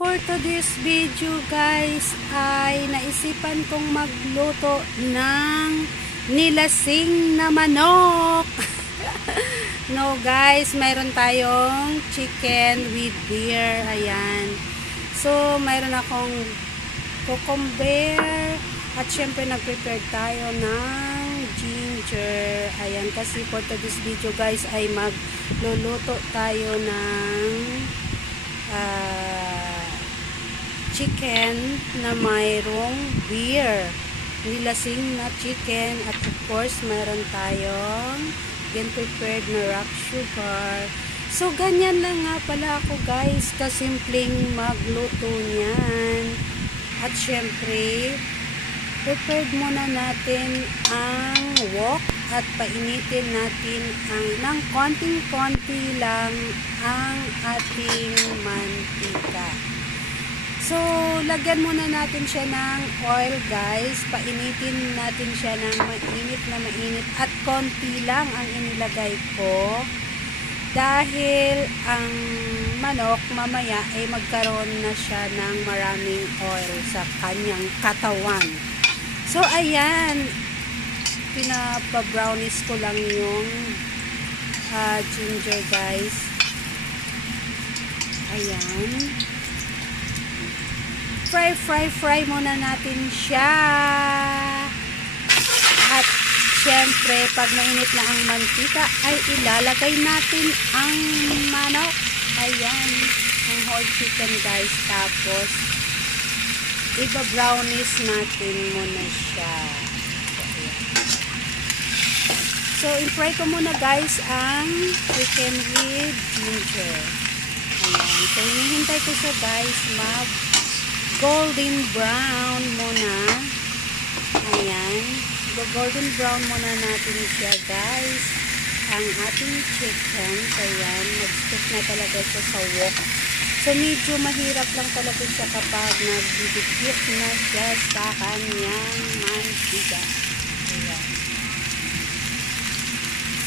For today's video guys ay naisipan kong magluto ng nilasing na manok. No guys, mayroon tayong chicken with beer. Ayan. So mayroon akong cucumber at syempre nag-prepare tayo ng ginger. Ayan, kasi for today's video guys ay magluluto tayo ng chicken na mayroong beer, nilasing na chicken, at of course mayroon tayong prepared na rock sugar. So ganyan lang nga pala ako guys, kasimpleng magluto niyan. At syempre prepared muna natin ang wok at painitin natin ng konting-konti lang ang ating mantika. So, lagyan muna natin siya ng oil guys. Painitin natin siya ng mainit na mainit at konti lang ang inilagay ko. Dahil ang manok mamaya ay magkaroon na siya ng maraming oil sa kanyang katawan. So, ayan. Pinapa-brownies ko lang yung ginger guys. Ayan. Fry muna natin siya. At syempre, pag mainit na ang mantika, ay ilalagay natin ang manok. Ayan, ang whole chicken guys. Tapos, iba-brownies natin muna siya. So, i-fry ko muna guys ang chicken with ginger. Ayan. So, hinihintay ko siya guys golden brown muna. Ayan. Golden brown muna natin siya guys. Ang ating chicken. So ayan. Nag-stick na talaga siya sa wok. So medyo mahirap lang talaga siya kapag nagdidikit na siya sa kanyang mantika. Ayan.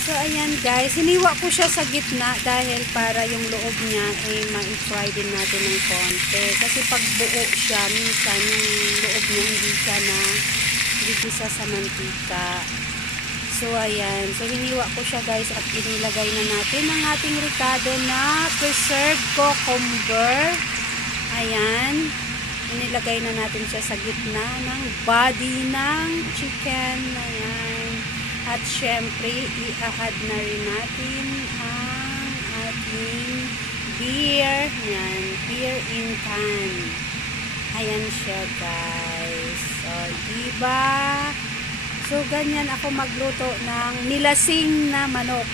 So ayan guys. Hiniwa ko siya sa gitna dahil para yung loob niya ay ma-fry din natin ng konti. Kasi pag buo siya, minsan yung loob niya hindi siya na gigisa sa mantika. So ayan. So hiniwa ko siya guys at inilagay na natin ang ating ricado na preserved cucumber. Ayan. Inilagay na natin siya sa gitna ng body ng chicken. Ayan. At syempre, i-add na rin natin ang ating beer. Ayan, beer in can. Ayan siya, guys. So, diba? So, ganyan ako magluto ng nilasing na manok.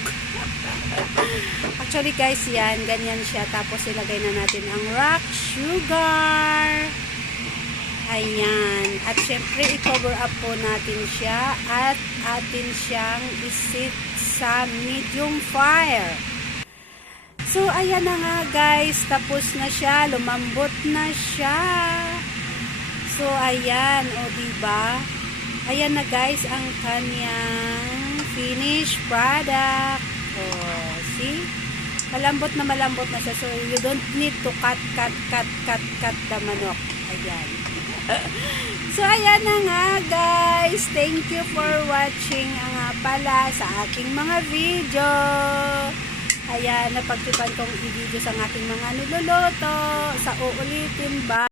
Actually, guys, yan. Ganyan siya. Tapos, ilagay na natin ang rock sugar. Ayan. At syempre, i-cover up po natin siya at atin siyang isit sa medium fire. So, ayan na nga guys. Tapos na siya. Lumambot na siya. So, ayan. O, diba? Ayan na guys ang kanyang finished product. O, see? Malambot na siya. So, you don't need to cut the manok. Ayan. So, ayan na nga guys. Thank you for watching nga pala sa aking mga video. Ayan, napagtipan kong i-video sa aking mga niluluto. Sa uulitin ba?